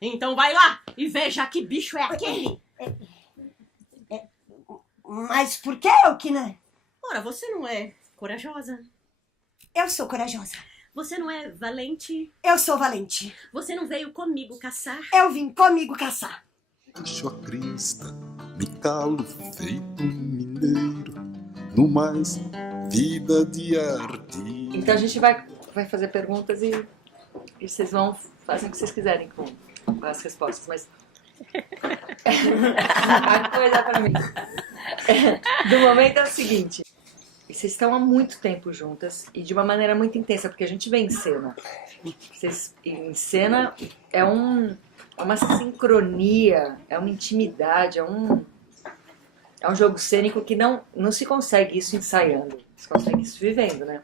Então vai lá e veja que bicho é aquele. Mas por que, Okina? Ora, você não é corajosa? Eu sou corajosa. Você não é valente? Eu sou valente. Você não veio comigo caçar? Eu vim comigo caçar. Baixo a crista, me calo feito um mineiro, no mais vida de artista. Então a gente vai fazer perguntas e vocês vão fazer o que vocês quiserem com as respostas, mas a coisa pra mim do momento é o seguinte: vocês estão há muito tempo juntas e de uma maneira muito intensa, porque a gente vê em cena. Em cena é uma sincronia, é uma intimidade, é um jogo cênico que não se consegue isso ensaiando, se consegue isso vivendo, né?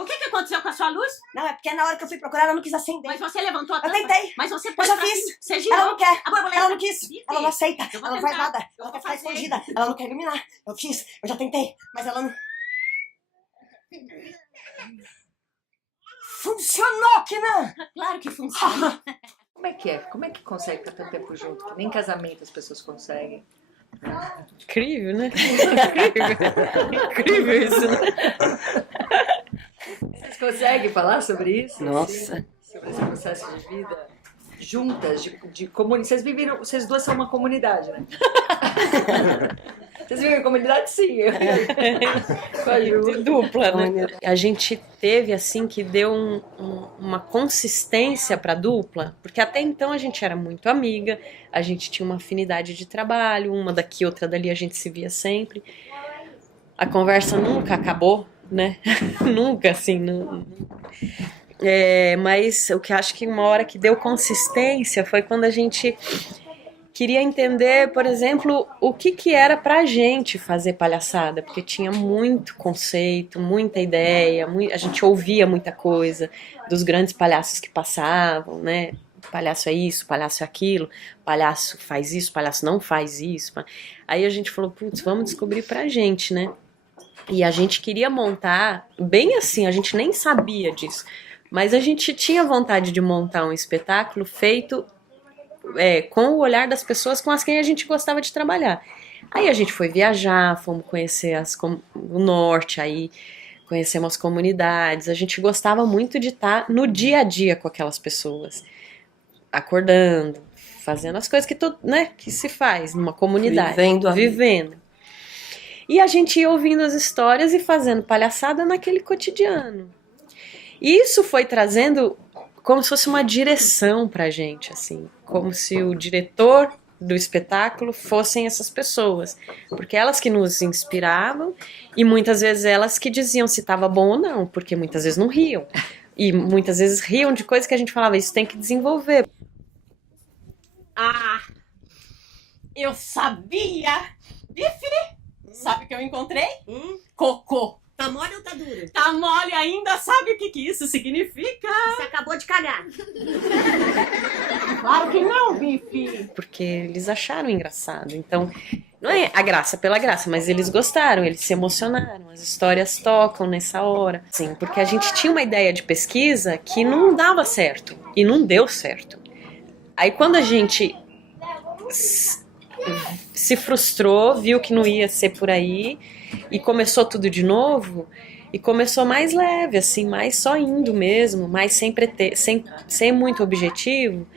O que aconteceu com a sua luz? Não, é porque na hora que eu fui procurar ela não quis acender. Mas você levantou a Eu tampa. tentei. Mas você Eu pôs já pra fiz. cima. Você girou. Ela não quer. A borboleta. Ela não quis. Vivi. Ela não aceita. Eu vou Ela não faz tentar. nada. Eu Ela vou quer ficar fazer. escondida. Ela não quer iluminar. Eu fiz. Eu já tentei. Mas ela não... Funcionou, Kina! Claro que funciona. Como é que é? Como é que consegue ficar tanto tempo junto? Que nem casamento as pessoas conseguem. Incrível, né? Incrível isso, né? Vocês conseguem falar sobre isso? Nossa. Assim, sobre esse processo de vida? Juntas, de comunidade. Vocês duas são uma comunidade, né? Vocês vivem em comunidade? Sim. Com a Ju. Dupla, né? A gente teve, assim, que deu uma consistência pra dupla, porque até então a gente era muito amiga, a gente tinha uma afinidade de trabalho, uma daqui, outra dali, a gente se via sempre. A conversa nunca acabou, né? Nunca, assim, não... mas o que acho que uma hora que deu consistência foi quando a gente queria entender, por exemplo, o que era pra gente fazer palhaçada, porque tinha muito conceito, muita ideia, a gente ouvia muita coisa dos grandes palhaços que passavam, né? Palhaço é isso, palhaço é aquilo, palhaço faz isso, palhaço não faz isso. Aí a gente falou, putz, vamos descobrir pra gente, né? E a gente queria montar, bem assim, a gente nem sabia disso, mas a gente tinha vontade de montar um espetáculo feito com o olhar das pessoas com as quem a gente gostava de trabalhar. Aí a gente foi viajar, fomos conhecer o norte, aí conhecemos as comunidades, a gente gostava muito de estar no dia a dia com aquelas pessoas, acordando, fazendo as coisas que se faz numa comunidade, vivendo. E a gente ia ouvindo as histórias e fazendo palhaçada naquele cotidiano. E isso foi trazendo como se fosse uma direção pra gente, assim, como se o diretor do espetáculo fossem essas pessoas, porque elas que nos inspiravam e muitas vezes elas que diziam se estava bom ou não, porque muitas vezes não riam e muitas vezes riam de coisas que a gente falava, isso tem que desenvolver. Ah, eu sabia! Bife! Sabe o que eu encontrei? Cocô. Tá mole ou tá duro? Tá mole ainda, sabe o que isso significa? Você acabou de cagar. Claro que não, Bife. Porque eles acharam engraçado, então não é a graça pela graça, mas eles gostaram, eles se emocionaram, as histórias tocam nessa hora. Sim, porque a gente tinha uma ideia de pesquisa que não dava certo, e não deu certo. Aí quando a gente se frustrou, viu que não ia ser por aí, e começou tudo de novo, e começou mais leve, assim, mais só indo mesmo, mais sem muito objetivo,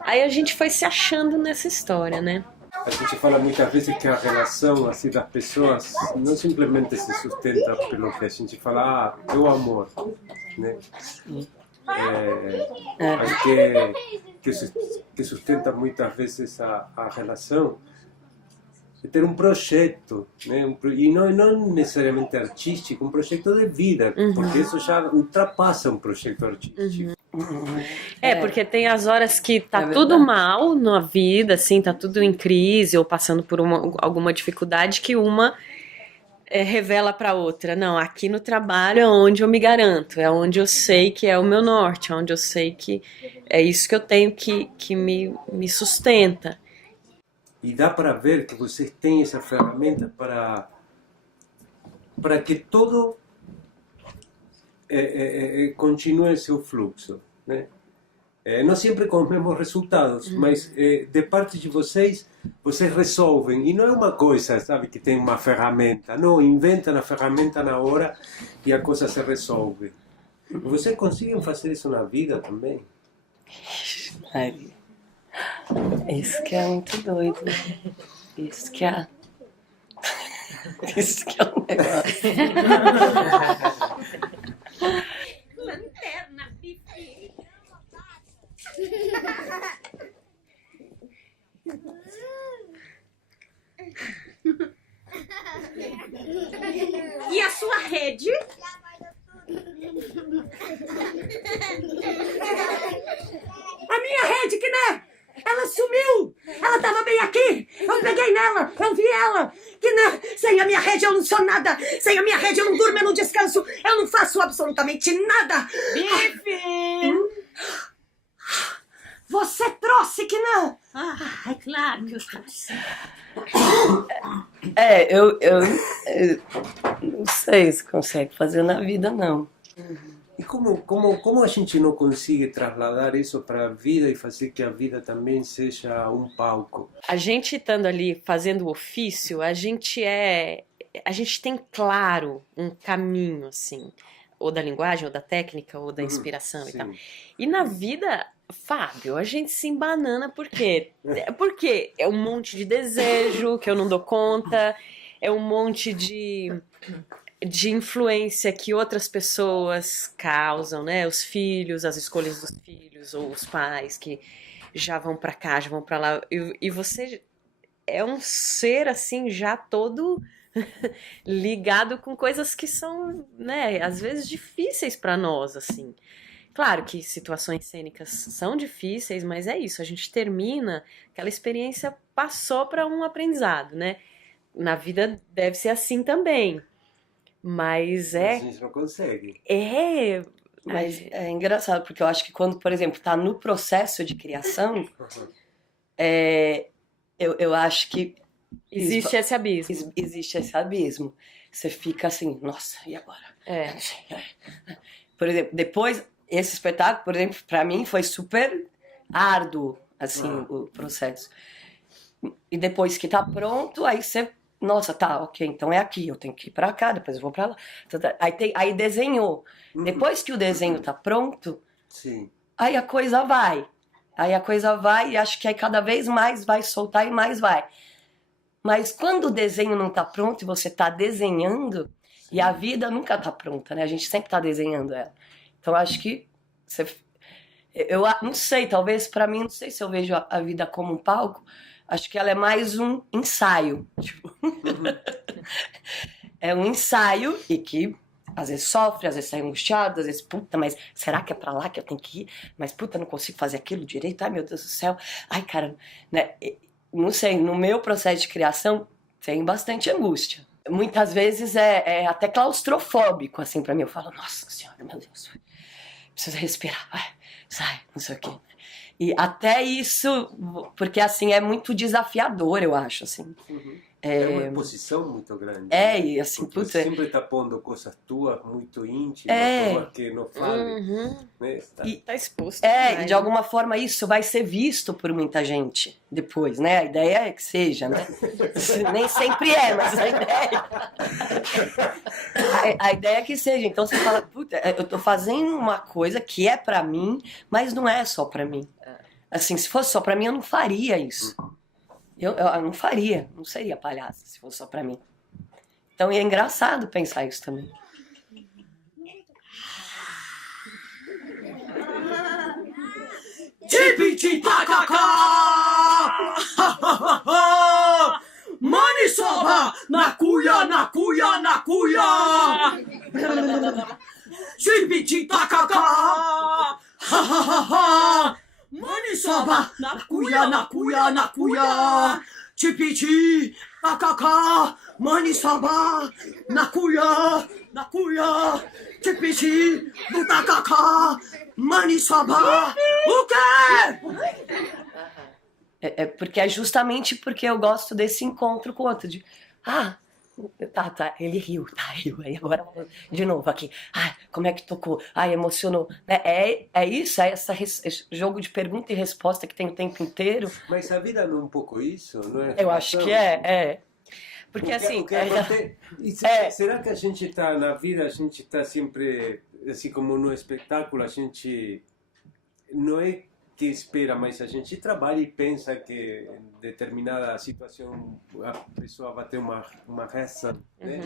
aí a gente foi se achando nessa história, né? A gente fala muitas vezes que a relação assim, das pessoas não simplesmente se sustenta pelo que a gente fala, é o amor, né? Acho que sustenta muitas vezes a relação é ter um projeto, né? E não necessariamente artístico, um projeto de vida, porque isso já ultrapassa um projeto artístico. Porque tem as horas que tá tudo mal na vida, assim, tá tudo em crise ou passando por alguma dificuldade que uma revela pra outra. Não, aqui no trabalho é onde eu me garanto, é onde eu sei que é o meu norte, é onde eu sei que é isso que eu tenho que me sustenta. E dá para ver que vocês têm essa ferramenta para que todo continue seu fluxo, né? Não sempre com os mesmos resultados, mas de parte de vocês resolvem. E não é uma coisa, sabe, que tem uma ferramenta. Não, inventam a ferramenta na hora e a coisa se resolve. Vocês conseguem fazer isso na vida também? Ai, isso que é muito doido, né? Isso que é... Isso que é um negócio. Lanterna, Fifi. E a sua rede? A minha rede, que né? Ela sumiu! Ela tava bem aqui! Eu peguei nela! Eu vi ela! Que né? Sem a minha rede eu não sou nada! Sem a minha rede eu não durmo, eu não descanso! Eu não faço absolutamente nada! Bife! Você trouxe, que não? É claro que eu trouxe. Eu não sei se consegue fazer na vida, não. E como a gente não consegue trasladar isso para a vida e fazer que a vida também seja um palco? A gente estando ali fazendo o ofício, a gente tem claro um caminho, assim, ou da linguagem, ou da técnica, ou da inspiração e tal. E na vida, Fábio, a gente se embanana por quê? Porque é um monte de desejo que eu não dou conta, é um monte de influência que outras pessoas causam, né? Os filhos, as escolhas dos filhos, ou os pais que já vão pra cá, já vão pra lá. E você é um ser, assim, já todo ligado com coisas que são, né, às vezes difíceis pra nós, assim. Claro que situações cênicas são difíceis, mas é isso, a gente termina, aquela experiência passou pra um aprendizado, né? Na vida deve ser assim também. Mas A gente não consegue. Mas é engraçado, porque eu acho que quando, por exemplo, tá no processo de criação, eu acho que existe esse abismo. Existe esse abismo. Você fica assim, nossa, e agora? Por exemplo, depois, esse espetáculo, por exemplo, pra mim foi super árduo, assim, o processo. E depois que tá pronto, aí você... Nossa, tá, ok, então é aqui, eu tenho que ir pra cá, depois eu vou pra lá. Aí desenhou. Depois que o desenho tá pronto, aí a coisa vai. E acho que aí cada vez mais vai soltar e mais vai. Mas quando o desenho não tá pronto e você tá desenhando, e a vida nunca tá pronta, né? A gente sempre tá desenhando ela. Então acho que eu não sei, talvez pra mim, não sei se eu vejo a vida como um palco. Acho que ela é mais um ensaio. Tipo. É um ensaio e que às vezes sofre, às vezes sai angustiado, às vezes, puta, mas será que é pra lá que eu tenho que ir? Mas, puta, não consigo fazer aquilo direito. Ai, meu Deus do céu. Ai, cara, né? Não sei, no meu processo de criação tem bastante angústia. Muitas vezes é até claustrofóbico, assim, pra mim. Eu falo, nossa senhora, meu Deus, preciso respirar. Vai, sai, não sei o quê. E até isso, porque assim, é muito desafiador, eu acho, assim. É uma exposição muito grande. E assim, puta... Você sempre tá pondo coisas tuas muito íntimas, coisas que não falem. Né? Tá exposto. E de alguma forma isso vai ser visto por muita gente depois, né? A ideia é que seja, né? Nem sempre é, mas a ideia... a ideia é que seja. Então você fala, puta, eu tô fazendo uma coisa que é pra mim, mas não é só pra mim. Assim, se fosse só pra mim, eu não faria isso. Eu não faria, não seria palhaça se fosse só pra mim. Então é engraçado pensar isso também. Tipiti-tacacá! Maniçoba! Nacuia, nacuia, nacuia! Tipiti-tacacá! Maniçoba! Nacuia, nacuia, nacuia! Tipiti, tacacá, maniçoba, nacuia, nacuia, tipiti, do tacacá, maniçoba, o quê? Porque é justamente porque eu gosto desse encontro com o outro, de, Tá, ele riu, riu. Aí agora, de novo aqui. Como é que tocou? Emocionou. É isso, esse jogo de pergunta e resposta que tem o tempo inteiro. Mas a vida não é um pouco isso, não é? Eu acho que é. Porque assim... Será que a gente está na vida, a gente está sempre, assim como no espetáculo, a gente não é que espera, mas a gente trabalha e pensa que em determinada situação a pessoa vai ter uma reação, né?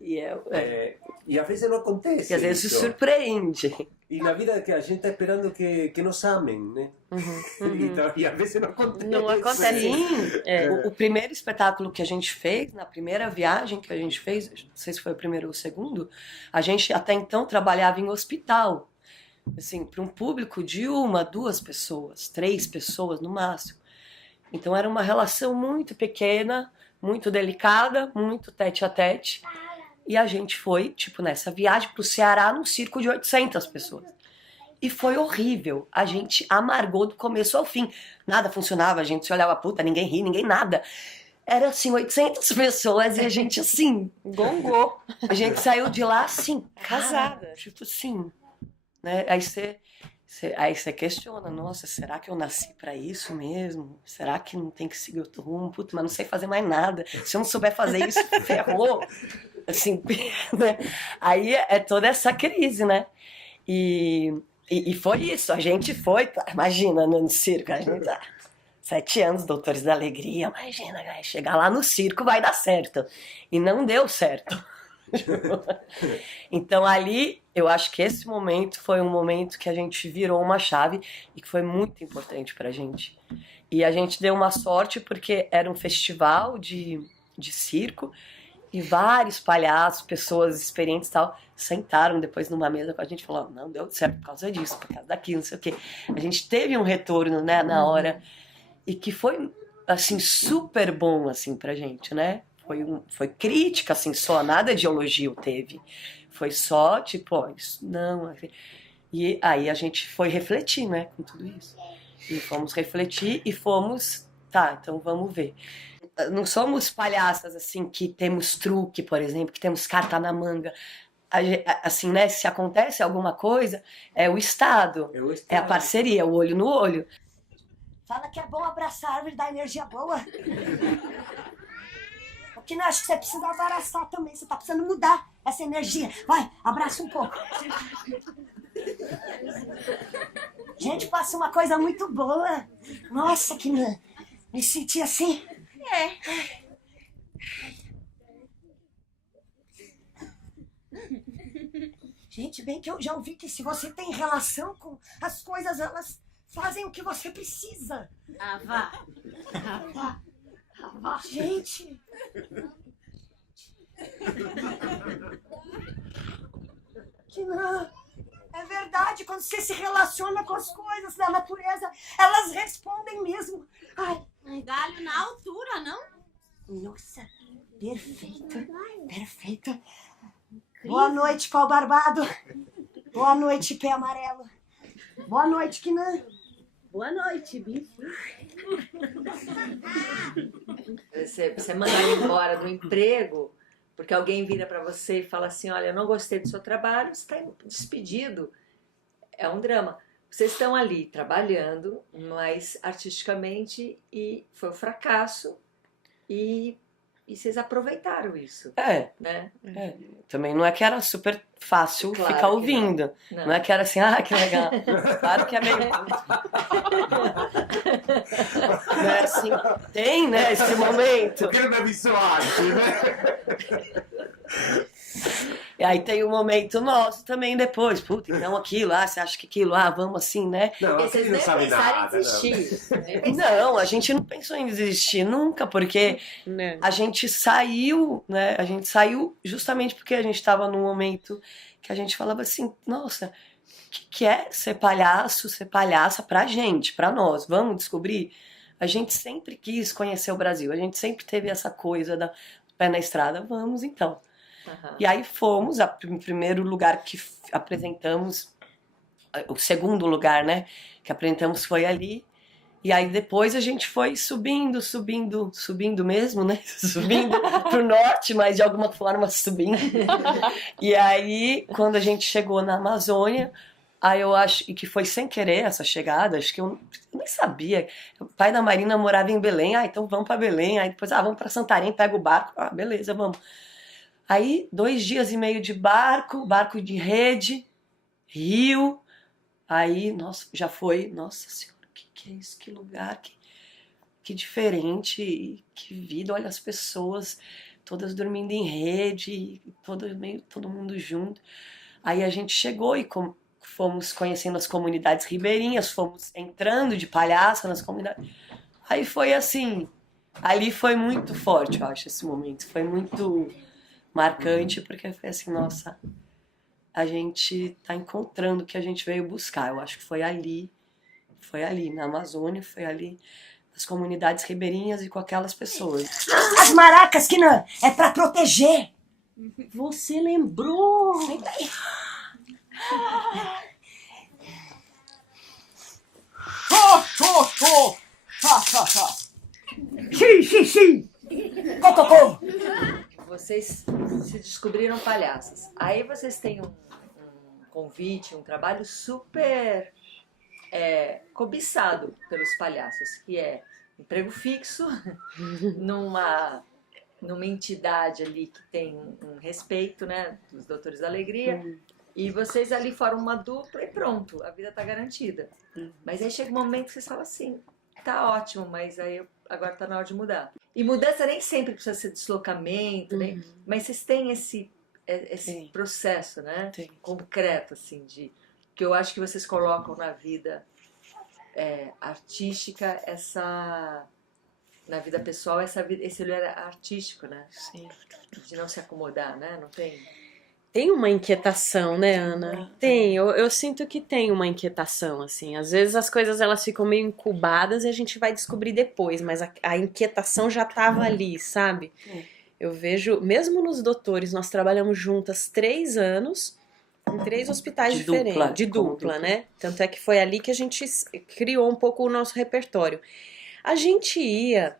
E às vezes não acontece. E às vezes isso. Surpreende. E na vida que a gente está esperando que nos amem, né? Então, e às vezes não acontece. Não acontece. Sim. O primeiro espetáculo que a gente fez, na primeira viagem que a gente fez, não sei se foi o primeiro ou o segundo, a gente até então trabalhava em hospital. Assim, para um público de 1, 2 pessoas, 3 pessoas no máximo. Então era uma relação muito pequena, muito delicada, muito tete a tete. E a gente foi, tipo, nessa viagem pro Ceará, num circo de 800 pessoas. E foi horrível. A gente amargou do começo ao fim. Nada funcionava, a gente se olhava, puta, ninguém ri, ninguém nada. Era assim, 800 pessoas e a gente assim, gongou. A gente saiu de lá assim, casada. Tipo assim, né? Aí você questiona, nossa, será que eu nasci pra isso mesmo? Será que não tem que seguir outro rumo? Puta, mas não sei fazer mais nada. Se eu não souber fazer isso, ferrou. Assim, né? Aí é toda essa crise, né? E foi isso, a gente foi, imagina, no circo, a gente 7 anos, Doutores da Alegria, imagina, chegar lá no circo vai dar certo. E não deu certo. Então ali, eu acho que esse momento foi um momento que a gente virou uma chave e que foi muito importante pra gente. E a gente deu uma sorte porque era um festival de circo e vários palhaços, pessoas experientes e tal, sentaram depois numa mesa com a gente e falaram, não deu certo por causa disso, por causa daquilo, não sei o quê. A gente teve um retorno, né, na hora e que foi, assim, super bom, assim, pra gente, né? Foi crítica, assim, só, nada de elogio teve. Foi só, tipo, ó, isso não... E aí a gente foi refletir, né, com tudo isso. E fomos refletir e fomos... Tá, então vamos ver. Não somos palhaças, assim, que temos truque, por exemplo, que temos carta na manga. Assim, né, se acontece alguma coisa, é o Estado. É a parceria, o olho no olho. Fala que é bom abraçar a árvore, dá energia boa. O que não acho que você precisa abraçar também. Você tá precisando mudar essa energia. Vai, abraça um pouco. Gente, passa uma coisa muito boa. Nossa, que me senti assim. Gente, bem que eu já ouvi que se você tem relação com as coisas, elas fazem o que você precisa. Vá. Gente. Que não. É verdade, quando você se relaciona com as coisas da natureza, elas respondem mesmo. Ai. Galho na altura, não? Nossa, perfeita. Boa noite, pau barbado. Boa noite, pé amarelo. Boa noite, Kinan. Boa noite, bicho. Você manda ele embora do emprego porque alguém vira para você e fala assim, olha, eu não gostei do seu trabalho, você está despedido. É um drama. Vocês estão ali trabalhando, mas artisticamente, e foi um fracasso, e vocês aproveitaram isso. Né? Também não é que era super fácil Claro ficar que ouvindo. Não é que era assim, que legal. Claro que é meio... Não é assim, tem, né, esse momento. Porque não me avisou antes, né? E aí tem um momento nosso também depois. Puta, então aquilo, você acha que aquilo, vamos assim, né? Não, Porque vocês nem pensaram em desistir. Não, a gente não pensou em desistir nunca, porque a gente saiu, né? A gente saiu justamente porque a gente estava num momento que a gente falava assim, nossa, o que é ser palhaço, ser palhaça pra gente, pra nós? Vamos descobrir? A gente sempre quis conhecer o Brasil, a gente sempre teve essa coisa da pé na estrada, vamos então. E aí fomos, o primeiro lugar que apresentamos, o segundo lugar, né, que apresentamos foi ali, E aí depois a gente foi subindo mesmo, né? Subindo pro norte, mas de alguma forma subindo. E aí, quando a gente chegou na Amazônia, aí eu acho que foi sem querer essa chegada, acho que eu nem sabia. O pai da Marina morava em Belém, então vamos para Belém, aí depois, vamos para Santarém, pega o barco, beleza, vamos. Aí, 2 dias e meio de barco de rede, rio, aí, nossa, já foi, nossa senhora, que é isso, que lugar, que diferente, que vida, olha as pessoas todas dormindo em rede, todo mundo junto. Aí a gente chegou e fomos conhecendo as comunidades ribeirinhas, fomos entrando de palhaça nas comunidades. Aí foi assim, ali foi muito forte, eu acho, esse momento, foi muito marcante, porque foi assim, nossa, a gente tá encontrando o que a gente veio buscar. Eu acho que foi ali na Amazônia, foi ali nas comunidades ribeirinhas e com aquelas pessoas. As maracas, que não é pra proteger. Você lembrou? Senta aí. Xô. Xá. Xi. Cocô. Vocês se descobriram palhaças. Aí vocês têm um convite, um trabalho super cobiçado pelos palhaços, que é emprego fixo numa entidade ali que tem um respeito, né, dos Doutores da Alegria. E vocês ali formam uma dupla e pronto, a vida tá garantida. Mas aí chega um momento que vocês falam assim, tá ótimo, mas aí agora tá na hora de mudar. E mudança nem sempre precisa ser deslocamento, né? Mas vocês têm esse processo, né? Concreto, assim, que eu acho que vocês colocam na vida artística, na vida pessoal, esse olhar artístico, né? Sim. De não se acomodar, né? Não tem... Tem uma inquietação, né, Ana? Tem, eu sinto que tem uma inquietação, assim. Às vezes as coisas elas ficam meio incubadas e a gente vai descobrir depois, mas a inquietação já estava ali, sabe? Eu vejo, mesmo nos Doutores, nós trabalhamos juntas 3 anos em 3 hospitais diferentes, de dupla, né? Tanto é que foi ali que a gente criou um pouco o nosso repertório. A gente ia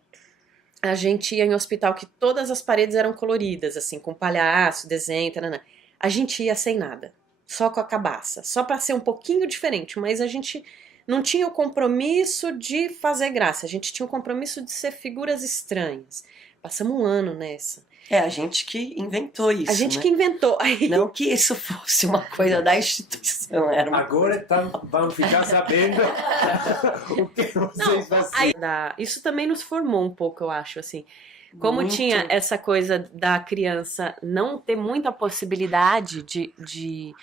em hospital que todas as paredes eram coloridas, assim, com palhaço, desenho, taranã. A gente ia sem nada, só com a cabaça, só para ser um pouquinho diferente, mas a gente não tinha o compromisso de fazer graça, a gente tinha o compromisso de ser figuras estranhas. Passamos 1 ano nessa. A gente que inventou isso. A gente, né, que inventou. Não que isso fosse uma coisa da instituição. Agora vamos ficar sabendo o que vocês fazem. Isso também nos formou um pouco, eu acho, assim. Como tinha essa coisa da criança não ter muita possibilidade de...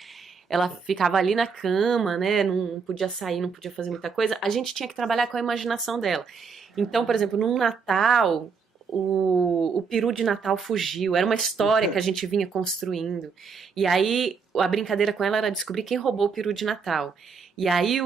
Ela ficava ali na cama, né? Não podia sair, não podia fazer muita coisa. A gente tinha que trabalhar com a imaginação dela. Então, por exemplo, num Natal... O peru de Natal fugiu, era uma história que a gente vinha construindo, e aí a brincadeira com ela era descobrir quem roubou o peru de Natal, e aí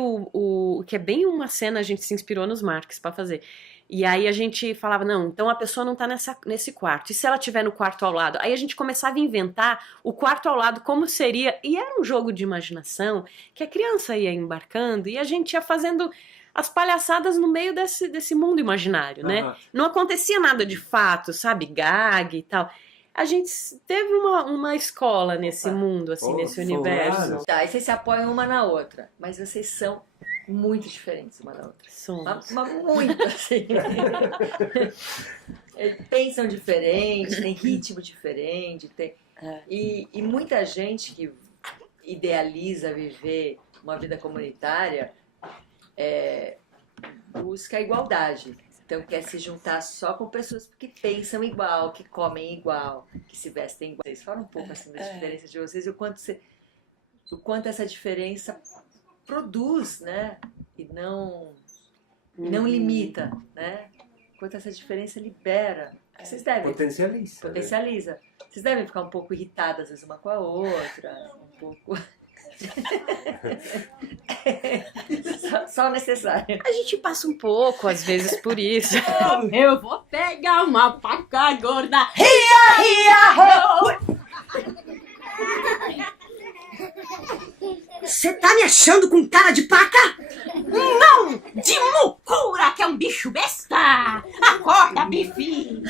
que é bem uma cena, a gente se inspirou nos Marques para fazer, e aí a gente falava, não, então a pessoa não tá nesse quarto, e se ela estiver no quarto ao lado? Aí a gente começava a inventar o quarto ao lado como seria, e era um jogo de imaginação, que a criança ia embarcando, e a gente ia fazendo as palhaçadas no meio desse mundo imaginário, né? Não acontecia nada de fato, sabe? Gag e tal. A gente teve uma escola nesse mundo, assim, nesse universo. Tá, e vocês se apoiam uma na outra, mas vocês são muito diferentes uma da outra. Somos. Mas muito, assim. Pensam diferente, tem ritmo diferente. E muita gente que idealiza viver uma vida comunitária busca a igualdade. Então quer se juntar só com pessoas que pensam igual, que comem igual, que se vestem igual. Vocês falam um pouco assim das diferenças de vocês e o quanto essa diferença produz, né? E não limita, né? O quanto essa diferença libera. Vocês devem potencializa. Vocês devem ficar um pouco irritadas às vezes uma com a outra, um pouco. Só o necessário. A gente passa um pouco, às vezes, por isso. Eu vou pegar uma faca gorda. Ria, ria, Você tá me achando com cara de paca? Não! De mucura, que é um bicho besta! Acorda, Bife!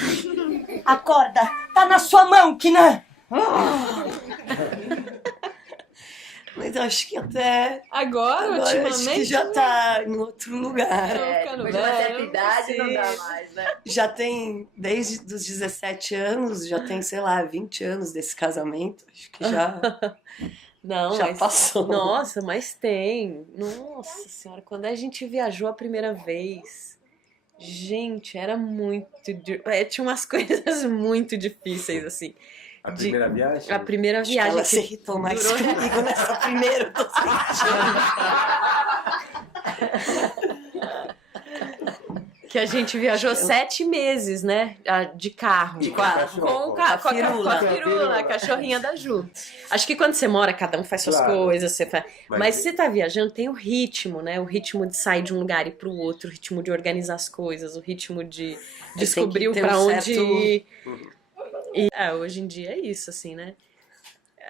Acorda, tá na sua mão, Kina. Mas acho que até Agora ultimamente, acho que já tá em outro lugar. Depois de uma certa idade não dá mais, né? Já tem, desde os 17 anos, já tem, sei lá, 20 anos desse casamento. Acho que já, Não, já mas, passou. Nossa, mas tem. Nossa senhora, quando a gente viajou a primeira vez, gente, era muito. Tinha umas coisas muito difíceis, assim. A primeira viagem? A primeira Acho que viagem. ela se irritou mais durou- comigo nessa primeira, eu tô Que a gente viajou 7 meses, né? De carro. De carro. Com a a firula. firula, a cachorrinha da Ju. Acho que quando você mora, cada um faz suas Claro. coisas. Você faz... Mas- Mas se você tá viajando, tem o ritmo, né? O ritmo de sair de um lugar e ir pro outro, o ritmo de organizar as coisas, o ritmo de descobrir que ter pra um onde certo- ir. E, hoje em dia é isso, assim, né?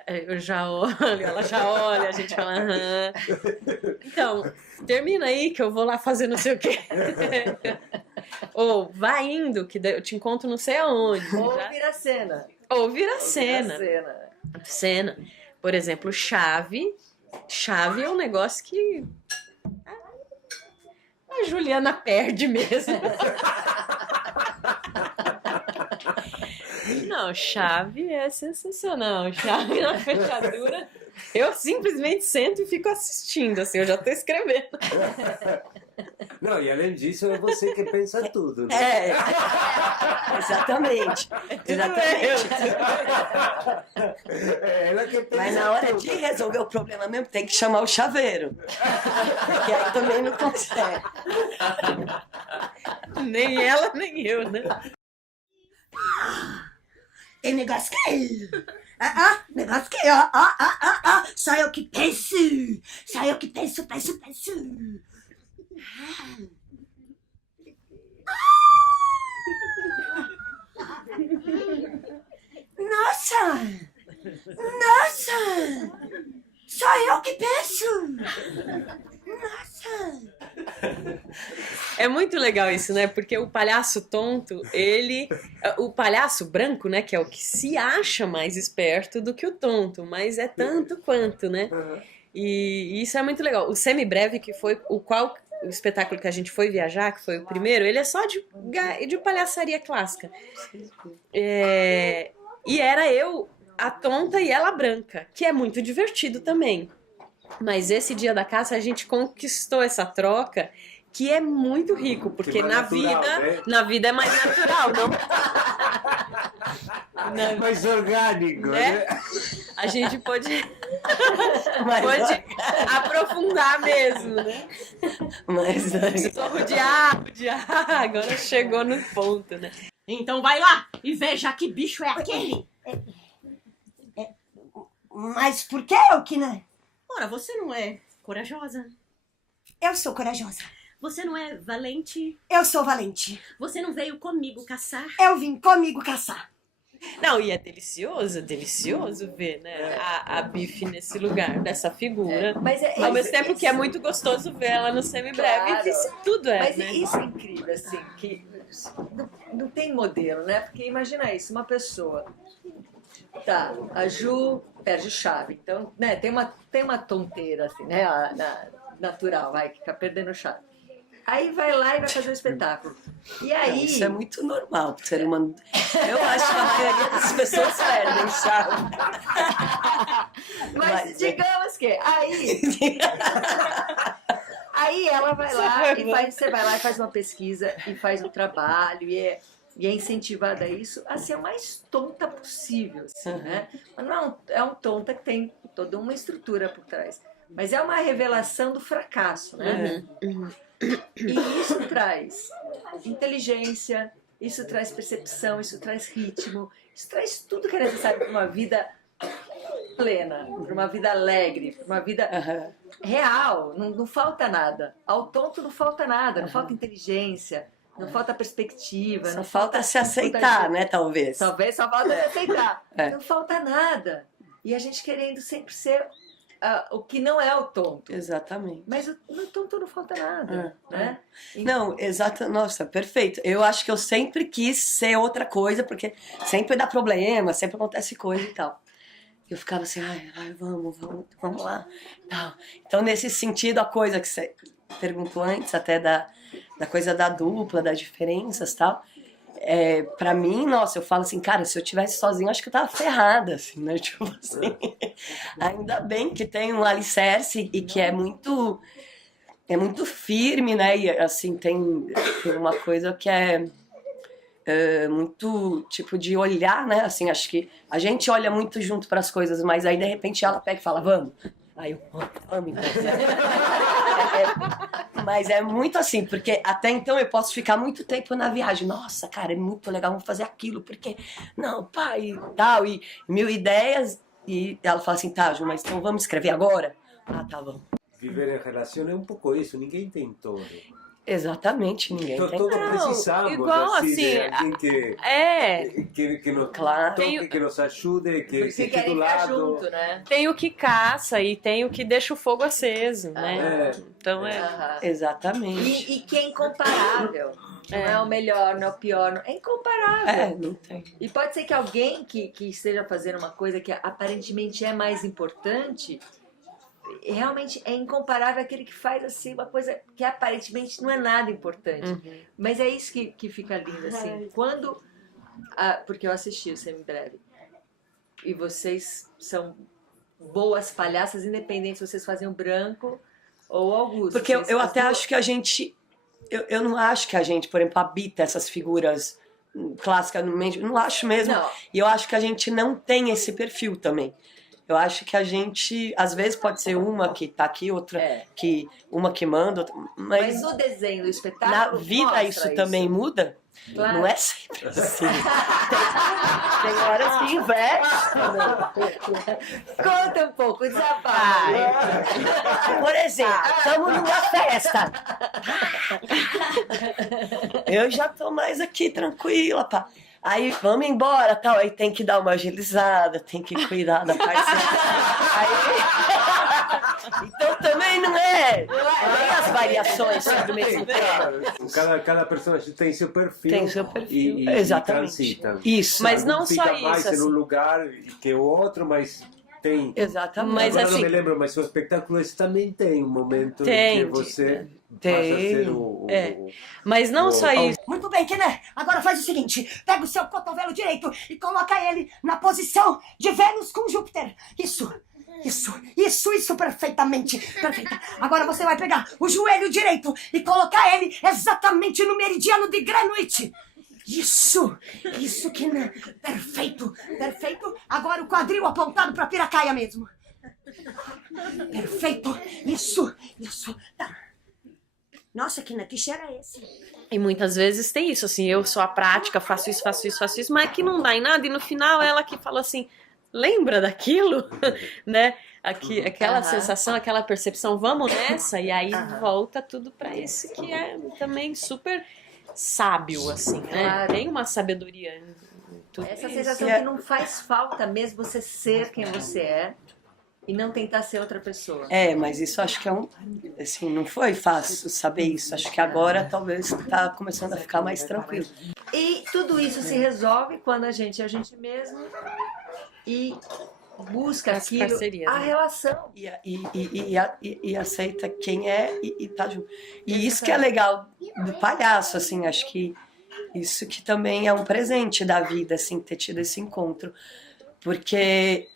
Eu já olho, ela já olha, a gente fala, aham. Então, termina aí que eu vou lá fazer não sei o quê. Ou vai indo, que daí eu te encontro não sei aonde. Ou Já- vira cena. Ou vira cena. Cena. Cena. Por exemplo, chave. Chave é um negócio que a Juliana perde mesmo. Não, chave é sensacional. Chave na fechadura. Eu simplesmente sento e fico assistindo, assim, eu já tô escrevendo. Não, e além disso, é você que pensa tudo. Né? Exatamente. Exatamente. É ela que pensa Mas na hora tudo. de resolver o problema mesmo, tem que chamar o chaveiro. Porque aí também não consegue. Nem ela, nem eu, né? Tem negócio que... negócio que... Só eu que penso. Só eu que penso. Nossa! Só eu que penso. Nossa! É muito legal isso, né? Porque o palhaço tonto, o palhaço branco, né? Que é o que se acha mais esperto do que o tonto, mas é tanto quanto, né? E isso é muito legal. O Semibreve, que foi o espetáculo que a gente foi viajar, que foi o primeiro, ele é só de palhaçaria clássica. E era eu, a tonta, e ela a branca, que é muito divertido também. Mas esse dia da caça a gente conquistou essa troca, que é muito rico, porque mais natural, né? na vida é mais natural, não? É mais orgânico, Né? né? A gente pode Mas, aprofundar mesmo, né? mas Sorro de agora chegou no ponto, né? Então vai lá e veja que bicho é aquele. Mas por que eu que não? Ora, você não é corajosa? Eu sou corajosa. Você não é valente? Eu sou valente. Você não veio comigo caçar? Eu vim comigo caçar. Não, e é delicioso ver, né, a Bife nesse lugar, dessa figura. Mas Ao mesmo tempo que é muito gostoso ver ela no Semibreve, Claro. que isso tudo é, Mas né? isso é incrível, assim, que não tem modelo, né? Porque imagina isso, uma pessoa. Tá, a Ju perde chave. Então, né, tem uma tonteira, assim, né? Natural, vai, que tá perdendo chave. Aí vai lá e vai fazer o espetáculo. E aí. isso é muito normal pro ser humano. Eu acho que a maioria das pessoas perdem, sabe? Mas digamos que aí ela vai lá você vai lá e faz uma pesquisa e faz um trabalho e é incentivada a isso a ser a mais tonta possível, assim, né? Mas não é um tonta que tem toda uma estrutura por trás. Mas é uma revelação do fracasso, né? E isso traz inteligência, isso traz percepção, isso traz ritmo, isso traz tudo que é necessário para uma vida plena, para uma vida alegre, para uma vida real. Não falta nada. Ao tonto não falta nada, não falta inteligência, não falta perspectiva. Só não falta se aceitar, né, talvez. Talvez só falta se aceitar. É. Não falta nada. E a gente querendo sempre ser o que não é o tonto. Exatamente. Mas no tonto não falta nada, né? Não, exato, nossa, perfeito. Eu acho que eu sempre quis ser outra coisa, porque sempre dá problema, sempre acontece coisa e tal. Eu ficava assim, ai, vamos lá. Tal. Então, nesse sentido, a coisa que você perguntou antes, até da coisa da dupla, das diferenças e tal, pra mim, nossa, eu falo assim, cara, se eu tivesse sozinho, acho que eu tava ferrada, assim, né? Tipo assim, ainda bem que tem um alicerce e que é muito firme, né? E assim, tem uma coisa que é muito tipo de olhar, né? Assim, acho que a gente olha muito junto para as coisas, mas aí de repente ela pega e fala, vamos. Aí eu, vamos então. Mas é muito assim, porque até então eu posso ficar muito tempo na viagem. Nossa, cara, é muito legal, vamos fazer aquilo, porque não, pai, e tal, e 1000 ideias. E ela fala assim, tá, Ju, mas então vamos escrever agora? Ah, tá bom. Viver em relação é um pouco isso, ninguém tem todo. Exatamente, ninguém tem. Todos precisamos igual assim, de alguém que nos, claro. que nos ajude, que Porque fique do querem ficar lado. junto, né? Tem o que caça e tem o que deixa o fogo aceso, né? Então Exatamente. E que é incomparável. Não é o melhor, não é o pior, é incomparável. Não tem. E pode ser que alguém que esteja fazendo uma coisa que aparentemente é mais importante, realmente é incomparável àquele que faz assim uma coisa que aparentemente não é nada importante. Mas é isso que fica lindo, assim. Quando... porque eu assisti o Semibreve. E vocês são boas palhaças, independente se vocês fazem o Branco ou Augusto. Porque eu até acho que a gente... Eu não acho que a gente, por exemplo, habita essas figuras clássicas no meio. Não acho mesmo. Não. E eu acho que a gente não tem esse perfil também. Eu acho que a gente, às vezes, pode ser uma que tá aqui, outra que uma que manda, outra, mas no desenho do espetáculo na vida isso também muda. Claro. Não é sempre assim. Tem horas que inverte. Conta um pouco, desabafa. Por exemplo, estamos numa festa. Eu já tô mais aqui tranquila, pá. Aí vamos embora, tal. Aí tem que dar uma agilizada, tem que cuidar da parceira. Então também não é. Tem as variações sobre o mesmo tema. Cada personagem tem seu perfil. Tem seu perfil. E exatamente. transita. Isso. Mas não fica só isso. mais em um Assim. lugar que o outro, mas tem. Exatamente. Mas Agora assim, não me lembro, mas o espetáculo esse também tem um momento Tem, em que você passa a ser o mas não só isso. Muito bem, Kené. Agora faz o seguinte. Pega o seu cotovelo direito e coloca ele na posição de Vênus com Júpiter. Isso, perfeitamente. Perfeita. Agora você vai pegar o joelho direito e colocar ele exatamente no meridiano de Greenwich. Isso, Kené. Perfeito. Agora o quadril apontado pra Piracaia mesmo. Perfeito. Isso. Tá. Nossa, Kené, que cheiro é esse? E muitas vezes tem isso, assim, eu sou a prática, faço isso, mas que não dá em nada, e no final ela que fala assim, lembra daquilo? Né? Aquela sensação, aquela percepção, vamos nessa, e aí volta tudo pra esse que é também super sábio, assim, né? Claro. Tem uma sabedoria em tudo Essa isso. sensação que não faz falta mesmo você ser quem você é e não tentar ser outra pessoa. Mas isso acho que assim, não foi fácil saber isso. Acho que agora talvez tá começando a ficar mais tranquilo. E tudo isso se resolve quando a gente é a gente mesmo e busca As aquilo, parcerias, a né? relação. E aceita quem é e tá junto. E isso que é legal do palhaço, assim, acho que isso que também é um presente da vida, assim, ter tido esse encontro. Porque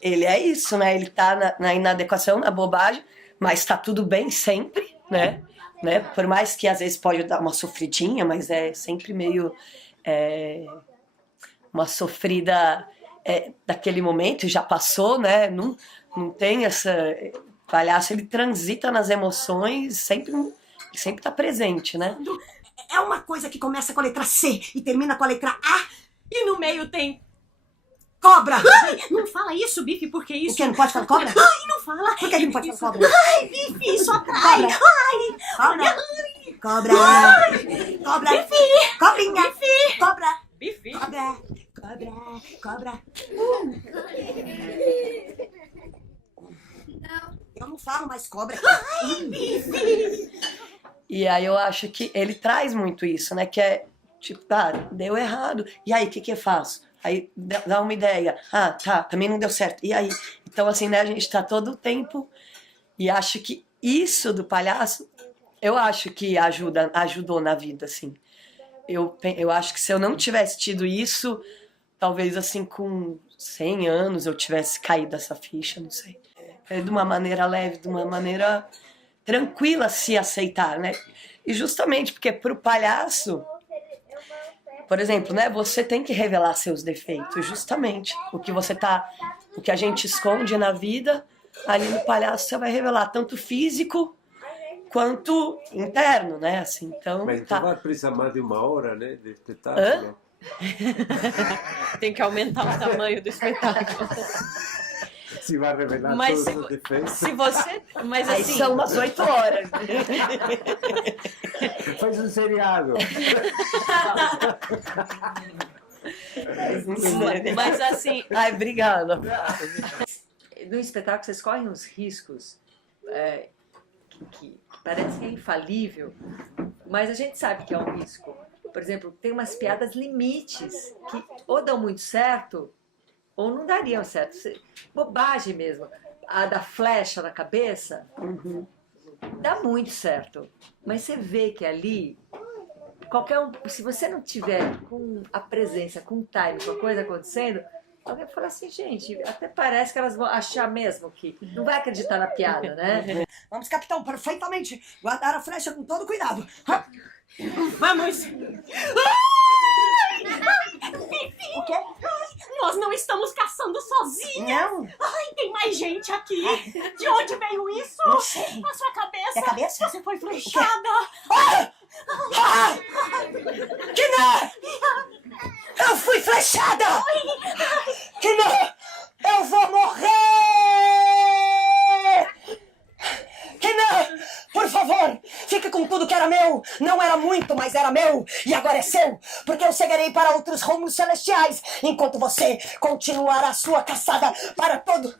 ele é isso, né? Ele tá na inadequação, na bobagem, mas tá tudo bem sempre, né? Por mais que às vezes pode dar uma sofridinha, mas é sempre meio uma sofrida daquele momento, já passou, né? Não tem essa... Palhaço, ele transita nas emoções, sempre tá presente, né? É uma coisa que começa com a letra C e termina com a letra A E no meio tem... cobra. Ai, não fala isso, Bife, porque isso... O quê? Não pode falar cobra? Ai, não fala. Por que não pode falar cobra? Ai, Bife, isso atrai. Cobra. Cobra. Cobra. Bife. Cobrinha. Bife. Cobra. Bife. Cobra. cobras aqui. E aí eu acho que ele traz muito isso, né? Que é, tipo, deu errado. E aí, o que eu faço? Aí dá uma ideia. Tá, também não deu certo. E aí? Então, assim, né? A gente tá todo o tempo... E acho que isso do palhaço, eu acho que ajudou na vida, assim. Eu acho que se eu não tivesse tido isso, talvez, assim, com 100 anos eu tivesse caído essa ficha, não sei. De uma maneira leve, de uma maneira tranquila se aceitar, né? E justamente porque pro palhaço, por exemplo, né? Você tem que revelar seus defeitos, justamente. O que a gente esconde na vida, ali no palhaço você vai revelar, tanto físico quanto interno, né? Assim, então, Mas então vai precisar mais de 1 hora, né? De espetáculo. Hã? Tem que aumentar o tamanho do espetáculo. Se vai revelar Mas todos os defeitos. Se você... Mas aí assim... são umas 8 horas. Faz um seriado. Mas assim... Ai, obrigada. No espetáculo vocês correm uns riscos que parece que é infalível, mas a gente sabe que é um risco. Por exemplo, tem umas piadas limites que ou dão muito certo ou não dariam certo. Bobagem mesmo. A da flecha na cabeça dá muito certo. Mas você vê que ali, qualquer um, se você não tiver com a presença, com o time, com a coisa acontecendo, alguém fala assim, gente, até parece que elas vão achar mesmo que não vai acreditar na piada, né? Vamos, capitão, perfeitamente. Guardar a flecha com todo cuidado. Vamos! O quê? Nós não estamos caçando sozinhos! Não. Ai, tem mais gente aqui! De onde veio isso? Não sei. Na sua cabeça! É a cabeça? Você foi flechada! Que não! Eu fui flechada! Que não! Eu vou morrer! Que não! Por favor, fique com tudo que era meu. Não era muito, mas era meu. E agora é seu. Porque eu seguirei para outros rumos celestiais. Enquanto você continuará a sua caçada para todo...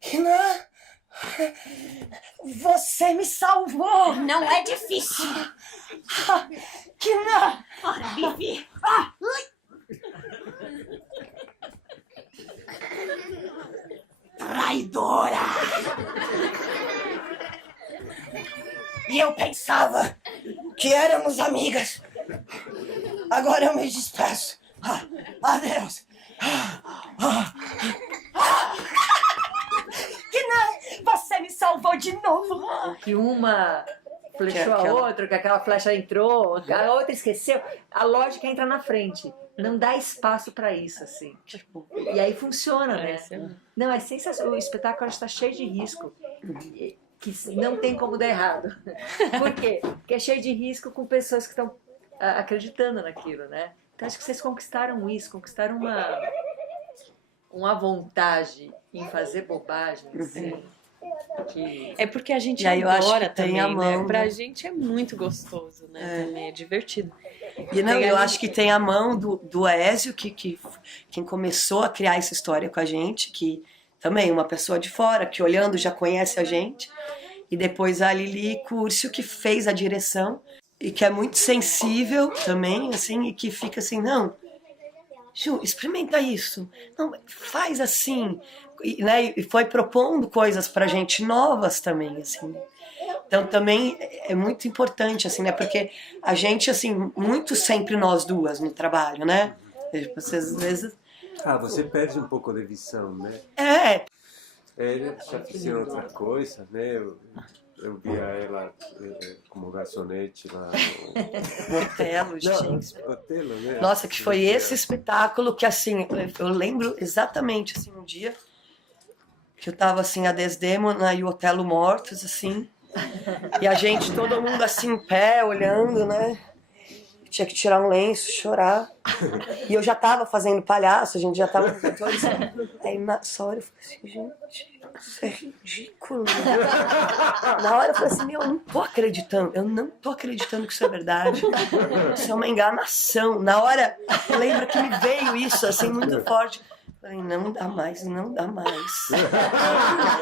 Que não... Você me salvou! Não é difícil! Que não! Ora, Bibi! Traidora! E eu pensava que éramos amigas. Agora eu me despeço. Adeus. Que não! Você me salvou de novo! Que uma flechou a outra, que aquela flecha entrou, a outra esqueceu. A lógica entra na frente. Não dá espaço pra isso, assim. E aí funciona, né? Não, é sensacional. O espetáculo está cheio de risco. Que não tem como dar errado. Por quê? Porque é cheio de risco com pessoas que estão acreditando naquilo, né? Então acho que vocês conquistaram isso, conquistaram uma vontade em fazer bobagem, assim. É porque a gente eu acho adora que tem também, a mão, né? Pra né? gente é muito gostoso, né? Também é divertido. E não, eu acho que tem a mão do Ézio, quem começou a criar essa história com a gente, que também uma pessoa de fora, que olhando já conhece a gente. E depois a Lili Curcio, que fez a direção, e que é muito sensível também, assim, e que fica assim, não, Ju, experimenta isso, não, faz assim, e foi propondo coisas pra gente novas também, assim. Então também é muito importante, assim, né, porque a gente, assim, muito sempre nós duas no trabalho, né, vocês às vezes... Você perde um pouco de visão, né? Eles já fizeram outra coisa, né? Eu via ela como garçonete lá no Otelo, gente. Otelo, né? Nossa, que foi esse espetáculo que, assim, eu lembro exatamente, assim, um dia que eu tava, assim, a Desdemona e o Otelo mortos, assim, e a gente, todo mundo, assim, em pé, olhando, né? Tinha que tirar um lenço, chorar. E eu já tava fazendo palhaço, a gente já tava... Aí nessa hora eu falei assim, gente, isso é ridículo. Na hora eu falei assim, eu não tô acreditando que isso é verdade. Isso é uma enganação. Na hora, eu lembro que me veio isso, assim, muito forte. Falei, não dá mais, não dá mais.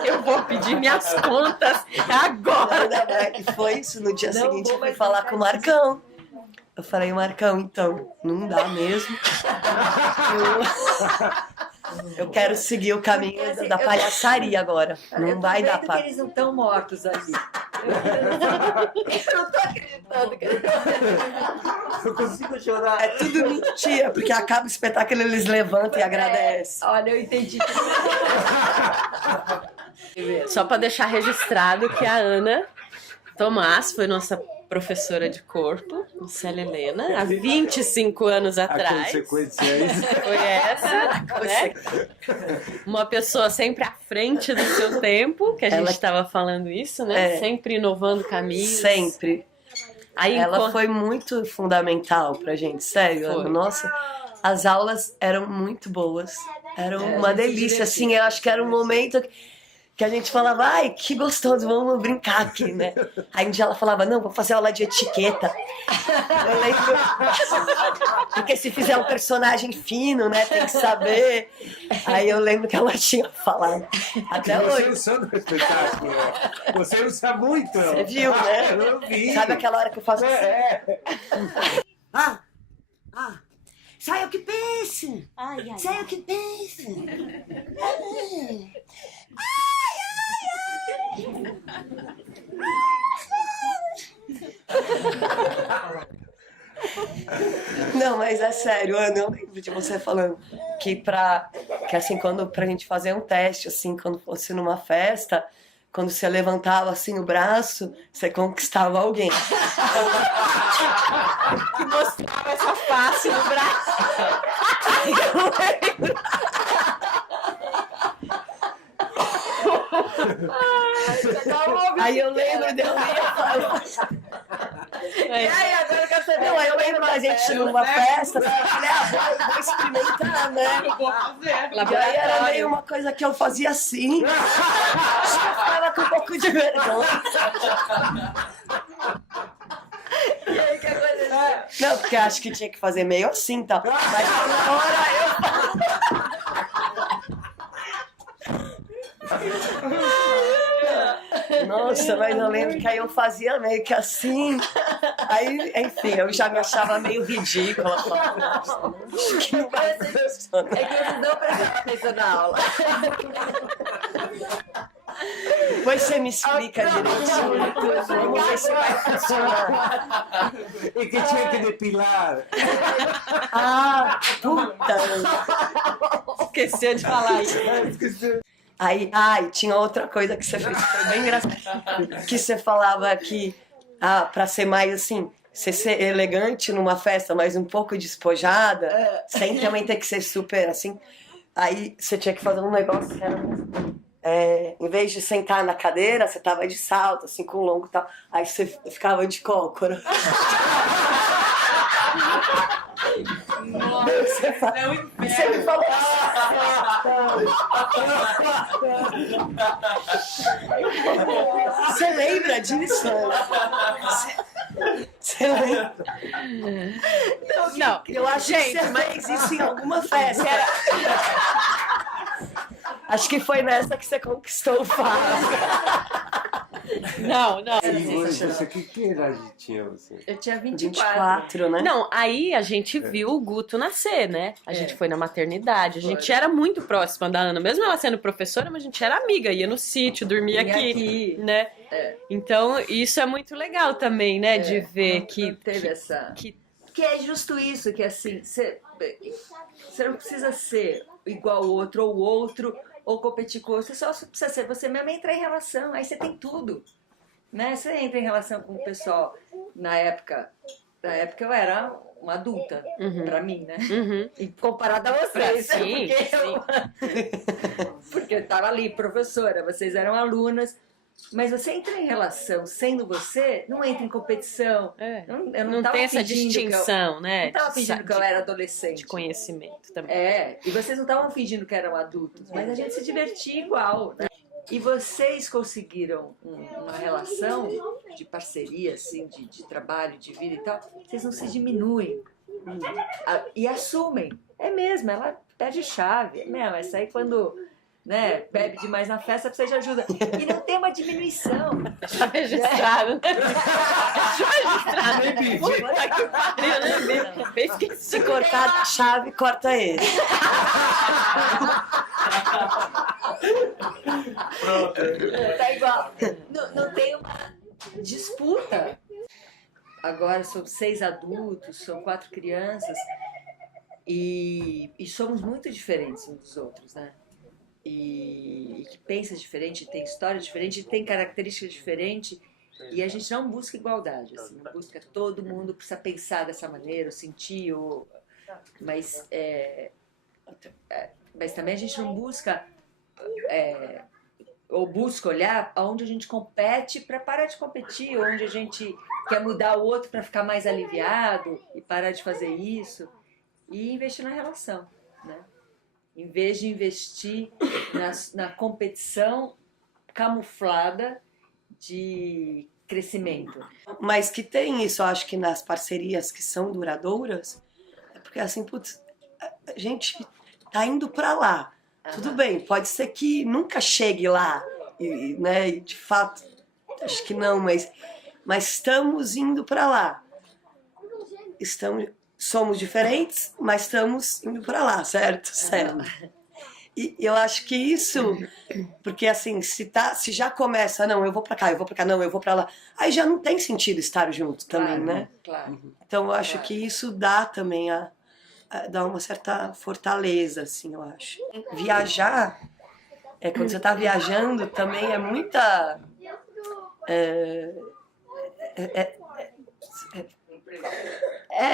Eu vou pedir minhas contas agora. Não dá mais. E foi isso, no dia seguinte eu fui falar com o Marcão. Eu falei, Marcão, então, não dá mesmo. Eu quero seguir o caminho da palhaçaria agora. Não vai dar pra... pra... eles não estão mortos ali. Eu não tô acreditando. Eu consigo chorar. É tudo mentira, porque acaba o espetáculo, eles levantam e agradecem. Olha, eu entendi. Só para deixar registrado que a Ana Tomás foi nossa professora de corpo, Célia Helena, há 25 anos atrás. A consequência é isso. Foi essa, né? Uma pessoa sempre à frente do seu tempo, que a gente estava falando isso, né? Sempre inovando caminhos. Sempre. Aí, ela foi muito fundamental pra gente, sério. Ana. Nossa, as aulas eram muito boas. Era uma delícia, assim. Eu acho que era um momento que a gente falava, ai, que gostoso, vamos brincar aqui, né? Aí um dia ela falava, não, vou fazer aula de etiqueta. Eu lembro, porque se fizer um personagem fino, né, tem que saber. Aí eu lembro que ela tinha falado. Até você hoje. usou no espetáculo. Você usa muito. Você viu, né? Eu vi. Sabe aquela hora que eu faço Ah, sai o que pense. Sai o que pense. Não, mas é sério, Ana, eu lembro de você falando que assim, pra gente fazer um teste, assim, quando fosse numa festa, quando você levantava assim o braço, você conquistava alguém. Que mostrava essa face no braço. Aí eu lembro de eu Aí eu lembro da gente numa festa, assim, eu falei, vou experimentar, né? Eu vou fazer. E aí era meio uma coisa que eu fazia assim. Eu ficava com um pouco de vergonha. E aí, que aconteceu? Não, porque eu acho que tinha que fazer meio assim e tal. Mas na hora Nossa, mas eu lembro que aí eu fazia meio que assim. Aí, enfim, eu já me achava meio ridícula. Acho que não vai funcionar. É que vocês não prestaram atenção na aula. Depois você me explica direitinho. Vamos ver se vai funcionar. E que tinha que depilar. Ah, puta! Esqueceu de falar isso. Aí, tinha outra coisa que você fez que foi bem engraçado. Que você falava que, pra ser mais assim, você ser elegante numa festa, mas um pouco despojada, sem também ter que ser super assim. Aí você tinha que fazer um negócio que era em vez de sentar na cadeira, você tava de salto, assim, com longo e tal. Aí você ficava de cócora. Você me falou Você lembra disso? Você lembra? Não, eu acho que você fez isso em alguma festa. Acho que foi nessa que você conquistou o Fábio. Não. Você, que idade tinha você? Eu tinha 24, né? Não, aí a gente viu o Guto nascer, né? A gente foi na maternidade, a gente era muito próxima da Ana, mesmo ela sendo professora, mas a gente era amiga, ia no sítio, dormia aqui, né? Então, isso é muito legal também, né? De ver que teve essa... Que é justo isso, que assim, você não precisa ser igual o outro, ou competir com o outro, você só precisa ser você mesmo, entrar em relação, aí você tem tudo, né? Você entra em relação com o pessoal. Na época eu era uma adulta, pra mim, né? E comparada a vocês, sim, porque eu tava ali, professora, vocês eram alunas, mas você entra em relação sendo você, não entra em competição. Eu não tem essa distinção, né? Não tava fingindo que eu era adolescente. De conhecimento também. E vocês não estavam fingindo que eram adultos, mas a gente se divertia igual, né? E vocês conseguiram uma relação de parceria, assim, de trabalho, de vida e tal, vocês não se diminuem e assumem. É mesmo, ela pede chave. Não, essa aí quando, né, bebe demais na festa precisa de ajuda. E não tem uma diminuição. Deixa registrado, né? Deixa registrado. Puta que pariu, né? Fez que Se cortar a chave, corta ele. Tá igual. Não tem uma disputa. Agora são 6 adultos, são 4 crianças e somos muito diferentes uns dos outros, né? E que pensa diferente, tem história diferente, tem características diferentes e a gente não busca igualdade, assim, não busca todo mundo precisa pensar dessa maneira, ou sentir, mas também a gente não busca ou busca olhar aonde a gente compete para parar de competir, onde a gente quer mudar o outro para ficar mais aliviado e parar de fazer isso e investir na relação, né? Em vez de investir na competição camuflada de crescimento. Mas que tem isso, eu acho que nas parcerias que são duradouras, é porque assim, putz, a gente tá indo para lá. Tudo bem, pode ser que nunca chegue lá, né? E de fato, acho que não, mas estamos indo para lá. Somos diferentes, mas estamos indo para lá, certo? Certo. E eu acho que isso, porque assim, se já começa, não, eu vou para cá, não, eu vou para lá, aí já não tem sentido estar junto também, né? Claro. Então eu acho que isso dá também dá uma certa fortaleza, assim, eu acho. Viajar, quando você está viajando, também é muita...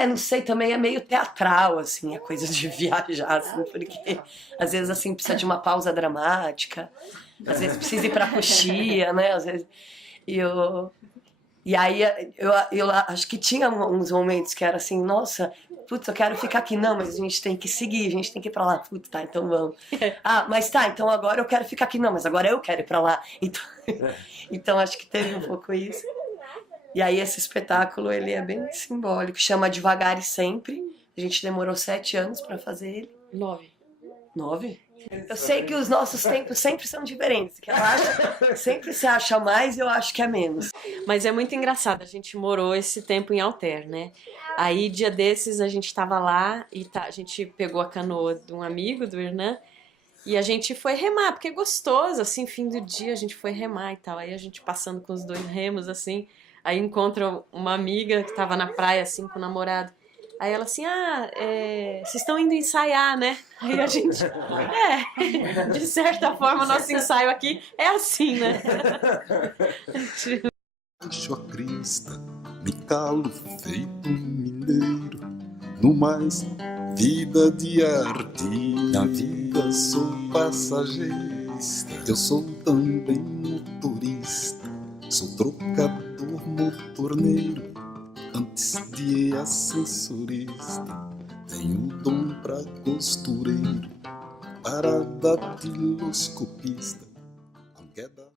não sei, também é meio teatral, assim, a coisa de viajar, assim, porque às vezes, assim, precisa de uma pausa dramática, às vezes precisa ir pra coxia, né, às vezes... E aí eu acho que tinha uns momentos que era assim, nossa, putz, eu quero ficar aqui. Não, mas a gente tem que seguir, a gente tem que ir pra lá. Putz, tá, então vamos. Mas tá, então agora eu quero ficar aqui. Não, mas agora eu quero ir pra lá. Então acho que teve um pouco isso. E aí esse espetáculo, ele é bem simbólico. Chama Devagar e Sempre. A gente demorou 7 anos pra fazer ele. 9. 9? Eu sei que os nossos tempos sempre são diferentes. Que sempre se acha mais, eu acho que é menos. Mas é muito engraçado, a gente morou esse tempo em Alter, né? Aí, dia desses, a gente tava lá e a gente pegou a canoa de um amigo, do Hernan, e a gente foi remar, porque é gostoso, assim, fim do dia a gente foi remar e tal. Aí a gente passando com os 2 remos, assim, aí encontra uma amiga que tava na praia, assim, com o namorado. Aí ela assim, vocês estão indo ensaiar, né? Aí a gente, de certa forma, o nosso ensaio aqui é assim, né? Baixo a crista, me calo feito um mineiro, no mais vida de arte. Na vida sou passageirista, eu sou também motorista, sou trocador motorneiro. Antes de ascensorista, tenho dom pra costureiro, para datiloscopista, com queda